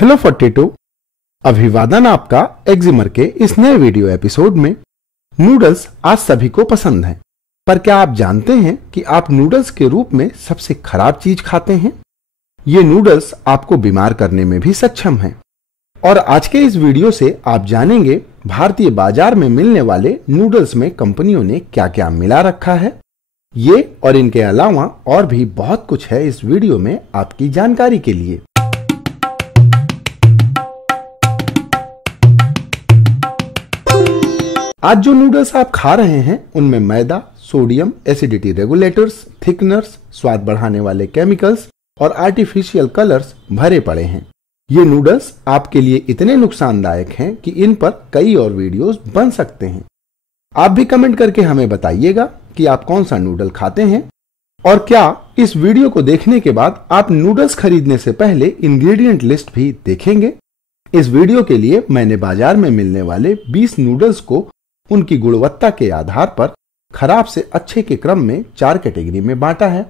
Hello फटेटो, अभिवादन आपका एक्जिमर के इस नए वीडियो एपिसोड में। नूडल्स आज सभी को पसंद हैं, पर क्या आप जानते हैं कि आप नूडल्स के रूप में सबसे खराब चीज खाते हैं? ये नूडल्स आपको बीमार करने में भी सक्षम हैं। और आज के इस वीडियो से आप जानेंगे भारतीय बाजार में मिलने वाले नूडल्स में कंपनियों ने क्या क्या मिला रखा है। ये और इनके अलावा और भी बहुत कुछ है इस वीडियो में आपकी जानकारी के लिए। आज जो नूडल्स आप खा रहे हैं उनमें मैदा, सोडियम, एसिडिटी रेगुलेटर्स, थिकनर्स, स्वाद बढ़ाने वाले केमिकल्स और आर्टिफिशियल कलर्स भरे पड़े हैं। ये नूडल्स आपके लिए इतने नुकसानदायक हैं कि इन पर कई और वीडियोस बन सकते हैं। आप भी कमेंट करके हमें बताइएगा कि आप कौन सा नूडल खाते हैं और क्या इस वीडियो को देखने के बाद आप नूडल्स खरीदने से पहले इंग्रेडिएंट लिस्ट भी देखेंगे। इस वीडियो के लिए मैंने बाजार में मिलने वाले 20 नूडल्स को उनकी गुणवत्ता के आधार पर खराब से अच्छे के क्रम में 4 कैटेगरी में बांटा है।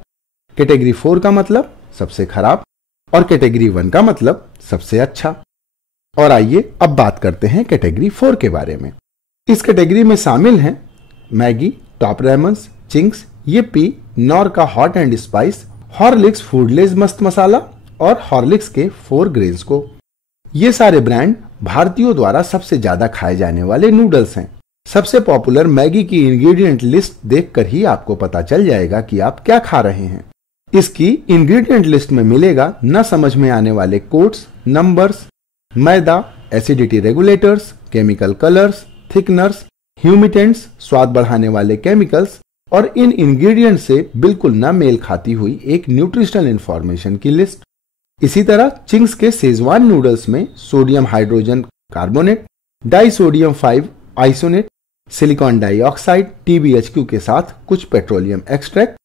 कैटेगरी 4 का मतलब सबसे खराब और कैटेगरी 1 का मतलब सबसे अच्छा। और आइए अब बात करते हैं कैटेगरी 4 के बारे में। इस कैटेगरी में शामिल हैं Maggi, Top Ramen, Ching's, Yippee, Knorr का hot and spicy, Horlicks Foodles मस्त मसाला और हॉर्लिक्स के 4 ग्रेन्स को। ये सारे ब्रांड भारतीयों द्वारा सबसे ज्यादा खाए जाने वाले नूडल्स हैं। सबसे पॉपुलर मैगी की इंग्रेडिएंट लिस्ट देखकर ही आपको पता चल जाएगा कि आप क्या खा रहे हैं। इसकी इंग्रेडिएंट लिस्ट में मिलेगा न समझ में आने वाले कोड्स, नंबर्स, मैदा, acidity regulators, chemical colours, thickeners, humectants, स्वाद बढ़ाने वाले केमिकल्स और इन इंग्रेडिएंट से बिल्कुल न मेल खाती हुई एक न्यूट्रिशनल इंफॉर्मेशन की लिस्ट। इसी तरह चिंग्स के शेजवान नूडल्स में sodium hydrogen carbonate, disodium 5 inosinate, silicon dioxide, TBHQ के साथ कुछ पेट्रोलियम एक्सट्रैक्ट।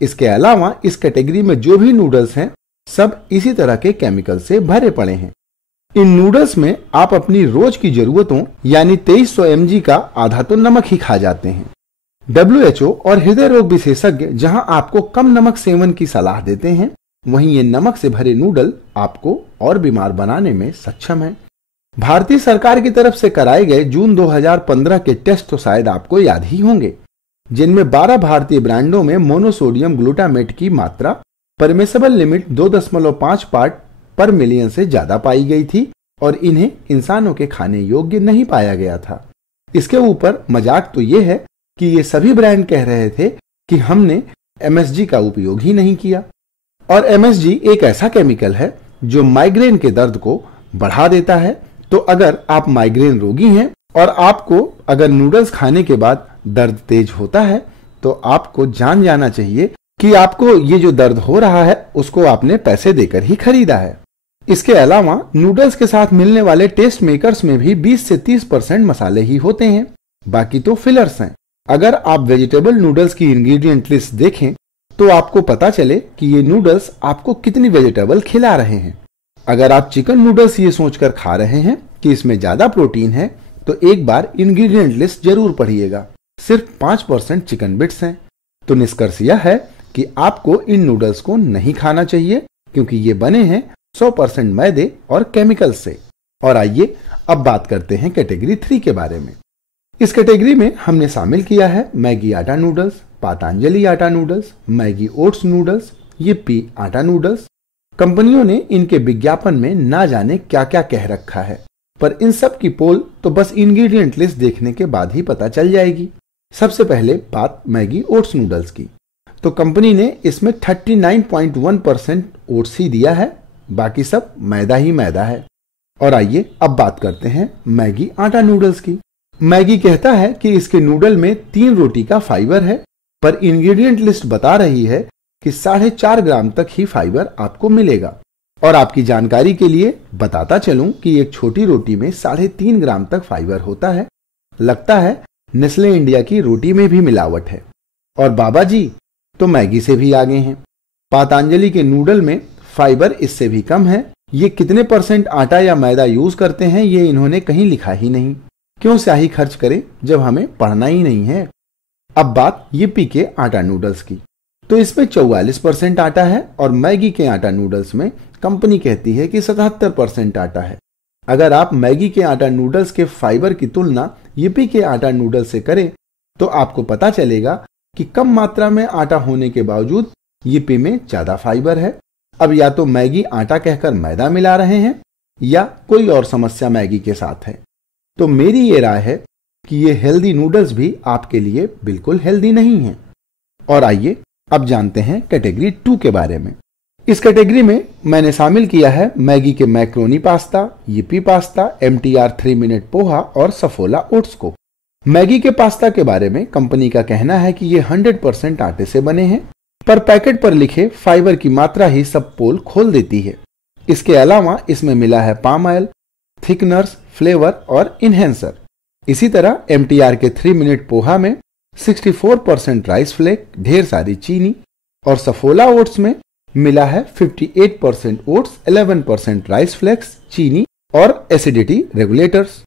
इसके अलावा इस कैटेगरी में जो भी नूडल्स हैं सब इसी तरह के केमिकल से भरे पड़े हैं। इन नूडल्स में आप अपनी रोज की जरूरतों यानी 2300 mg का आधा तो नमक ही खा जाते हैं। WHO और हृदय रोग विशेषज्ञ जहां आपको कम नमक सेवन की सलाह देते हैं, वहीं ये नमक से भरे नूडल आपको और बीमार बनाने में सक्षम है। भारतीय सरकार की तरफ से कराए गए जून 2015 के टेस्ट तो शायद आपको याद ही होंगे, जिनमें 12 भारतीय ब्रांडों में मोनोसोडियम ग्लूटामेट की मात्रा परमिसेबल लिमिट 2.5 पार्ट पर मिलियन से ज्यादा पाई गई थी और इन्हें इंसानों के खाने योग्य नहीं पाया गया था। इसके ऊपर मजाक तो ये है कि ये सभी ब्रांड कह रहे थे कि हमने MSG का उपयोग ही नहीं किया। और MSG एक ऐसा केमिकल है जो माइग्रेन के दर्द को बढ़ा देता है। तो अगर आप माइग्रेन रोगी हैं और आपको अगर नूडल्स खाने के बाद दर्द तेज होता है तो आपको जान जाना चाहिए कि आपको ये जो दर्द हो रहा है उसको आपने पैसे देकर ही खरीदा है। इसके अलावा नूडल्स के साथ मिलने वाले टेस्ट मेकर्स में भी 20 से 30% मसाले ही होते हैं, बाकी तो फिलर्स हैं। अगर आप वेजिटेबल नूडल्स की इंग्रेडिएंट लिस्ट देखें तो आपको पता चले कि ये नूडल्स आपको कितनी वेजिटेबल खिला रहे हैं। अगर आप चिकन नूडल्स ये सोचकर खा रहे हैं कि इसमें ज्यादा प्रोटीन है तो एक बार इंग्रेडिएंट लिस्ट जरूर पढ़िएगा। सिर्फ 5% चिकन बिट्स हैं। तो निष्कर्ष यह है कि आपको इन नूडल्स को नहीं खाना चाहिए क्योंकि ये बने हैं 100% मैदे और केमिकल्स से। और आइए अब बात करते हैं कैटेगरी 3 के बारे में। इस कैटेगरी में हमने शामिल किया है मैगी आटा नूडल्स, पातंजलि आटा noodles, Maggi oats noodles, Yippee आटा नूडल्स। कंपनियों ने इनके विज्ञापन में ना जाने क्या क्या कह रखा है, पर इन सब की पोल तो बस इंग्रेडिएंट लिस्ट देखने के बाद ही पता चल जाएगी। सबसे पहले बात मैगी ओट्स नूडल्स की, तो कंपनी ने इसमें 39.1% ओट्स ही दिया है, बाकी सब मैदा ही मैदा है। और आइए अब बात करते हैं मैगी आटा नूडल्स की। मैगी कहता है कि इसके नूडल में 3 रोटी का फाइबर है, पर इंग्रेडिएंट लिस्ट बता रही है कि 4.5 ग्राम तक ही फाइबर आपको मिलेगा। और आपकी जानकारी के लिए बताता चलूं कि एक छोटी रोटी में 3.5 ग्राम तक फाइबर होता है। लगता है नेस्ले इंडिया की रोटी में भी मिलावट है। और बाबा जी तो मैगी से भी आगे हैं। पातंजलि के नूडल में फाइबर इससे भी कम है। ये कितने % आटा या मैदा यूज करते हैं ये इन्होंने कहीं लिखा ही नहीं। क्यों स्याही खर्च करें जब हमें पढ़ना ही नहीं है। अब बात यिप्पी के आटा नूडल्स की। तो इसमें 44% आटा है और मैगी के आटा नूडल्स में कंपनी कहती है कि 77% आटा है। अगर आप मैगी के आटा नूडल्स के फाइबर की तुलना यिप्पी के आटा नूडल्स से करें तो आपको पता चलेगा कि कम मात्रा में आटा होने के बावजूद यिप्पी में ज्यादा फाइबर है। अब या तो मैगी आटा कहकर मैदा मिला रहे हैं या कोई और समस्या मैगी के साथ है। तो मेरी ये राय है कि ये हेल्दी नूडल्स भी आपके लिए बिल्कुल हेल्दी नहीं है। और आइए अब जानते हैं कैटेगरी 2 के बारे में। इस कैटेगरी में मैंने शामिल किया है मैगी के macaroni pasta, Yippee pasta, MTR 3 minute poha और सफोला ओट्स को। मैगी के पास्ता के बारे में कंपनी का कहना है कि ये 100% आटे से बने हैं, पर पैकेट पर लिखे फाइबर की मात्रा ही सब पोल खोल देती है। इसके अलावा इसमें मिला है पाम ऑयल, थिकनर्स, फ्लेवर और इन्हेंसर। इसी तरह MTR के 3 मिनट पोहा में 64% राइस फ्लेक, ढेर सारी चीनी, और सफोला ओट्स में मिला है 58% ओट्स, 11% राइस फ्लेक्स, चीनी और एसिडिटी रेगुलेटर्स।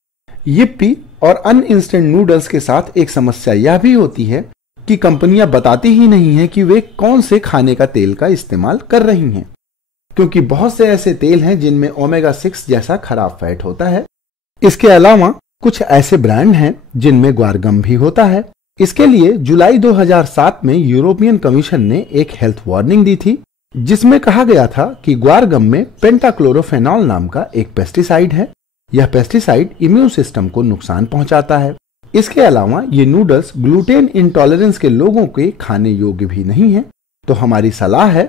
यिप्पी और अनइंस्टेंट नूडल्स के साथ एक समस्या यह भी होती है कि कंपनियां बताती ही नहीं है कि वे कौन से खाने का तेल का इस्तेमाल कर रही हैं, क्योंकि बहुत से ऐसे तेल हैं जिनमें ओमेगा 6 जैसा खराब फैट होता है। इसके अलावा कुछ ऐसे ब्रांड हैं जिनमें ग्वारगम भी होता है। इसके लिए जुलाई 2007 में यूरोपियन कमीशन ने एक हेल्थ वार्निंग दी थी, जिसमें कहा गया था कि ग्वारगम में पेंटाक्लोरोफेनॉल नाम का एक पेस्टिसाइड है। यह पेस्टिसाइड इम्यून सिस्टम को नुकसान पहुंचाता है। इसके अलावा ये नूडल्स ग्लूटेन इंटॉलरेंस के लोगों के खाने योग्य भी नहीं है। तो हमारी सलाह है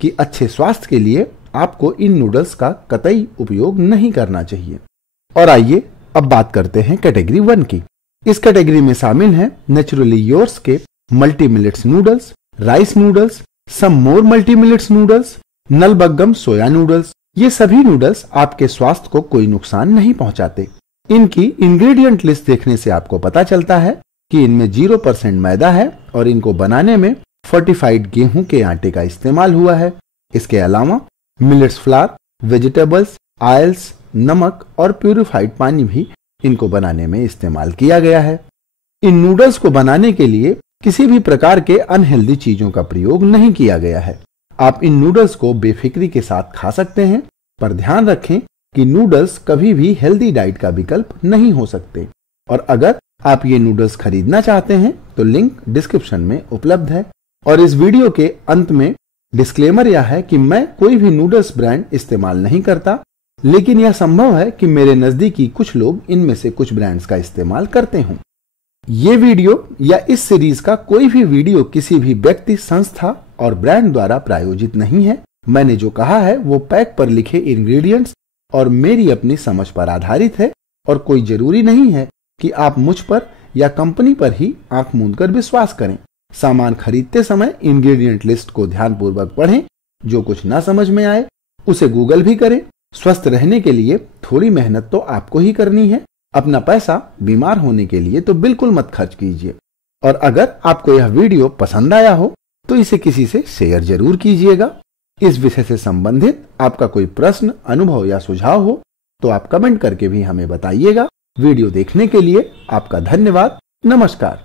कि अच्छे स्वास्थ्य के लिए आपको इन नूडल्स का कतई उपयोग नहीं करना चाहिए। और आइए अब बात करते हैं कैटेगरी 1 की। इस कैटेगरी में शामिल हैं नेचुरली योर्स के multi millets noodles, rice noodles, some more multi millets noodles, नलबग्गम सोया नूडल्स। ये सभी नूडल्स आपके स्वास्थ्य को कोई नुकसान नहीं पहुंचाते। इनकी इंग्रेडिएंट लिस्ट देखने से आपको पता चलता है कि इनमें 0% मैदा है और इनको बनाने में फोर्टिफाइड गेहूं के आटे का इस्तेमाल हुआ है। इसके अलावा मिलेट्स फ्लावर, वेजिटेबल्स, ऑयल्स, नमक और प्यूरिफाइड पानी भी इनको बनाने में इस्तेमाल किया गया है। इन नूडल्स को बनाने के लिए किसी भी प्रकार के अनहेल्दी चीजों का प्रयोग नहीं किया गया है। आप इन नूडल्स को बेफिक्री के साथ खा सकते हैं, पर ध्यान रखें कि नूडल्स कभी भी हेल्दी डाइट का विकल्प नहीं हो सकते। और अगर आप ये नूडल्स खरीदना चाहते हैं तो लिंक डिस्क्रिप्शन में उपलब्ध है। और इस वीडियो के अंत में डिस्क्लेमर यह है कि मैं कोई भी नूडल्स ब्रांड इस्तेमाल नहीं करता, लेकिन यह संभव है कि मेरे नजदीकी कुछ लोग इनमें से कुछ ब्रांड्स का इस्तेमाल करते हों। ये वीडियो या इस सीरीज का कोई भी वीडियो किसी भी व्यक्ति, संस्था और ब्रांड द्वारा प्रायोजित नहीं है। मैंने जो कहा है वो पैक पर लिखे इंग्रेडिएंट्स और मेरी अपनी समझ पर आधारित है, और कोई जरूरी नहीं है कि आप मुझ पर या कंपनी पर ही आंख मूंद कर विश्वास करें। सामान खरीदते समय इंग्रेडिएंट लिस्ट को ध्यानपूर्वक पढ़ें। जो कुछ ना समझ में आए उसे गूगल भी करें। स्वस्थ रहने के लिए थोड़ी मेहनत तो आपको ही करनी है। अपना पैसा बीमार होने के लिए तो बिल्कुल मत खर्च कीजिए। और अगर आपको यह वीडियो पसंद आया हो तो इसे किसी से शेयर जरूर कीजिएगा। इस विषय से संबंधित आपका कोई प्रश्न, अनुभव या सुझाव हो तो आप कमेंट करके भी हमें बताइएगा। वीडियो देखने के लिए आपका धन्यवाद। नमस्कार।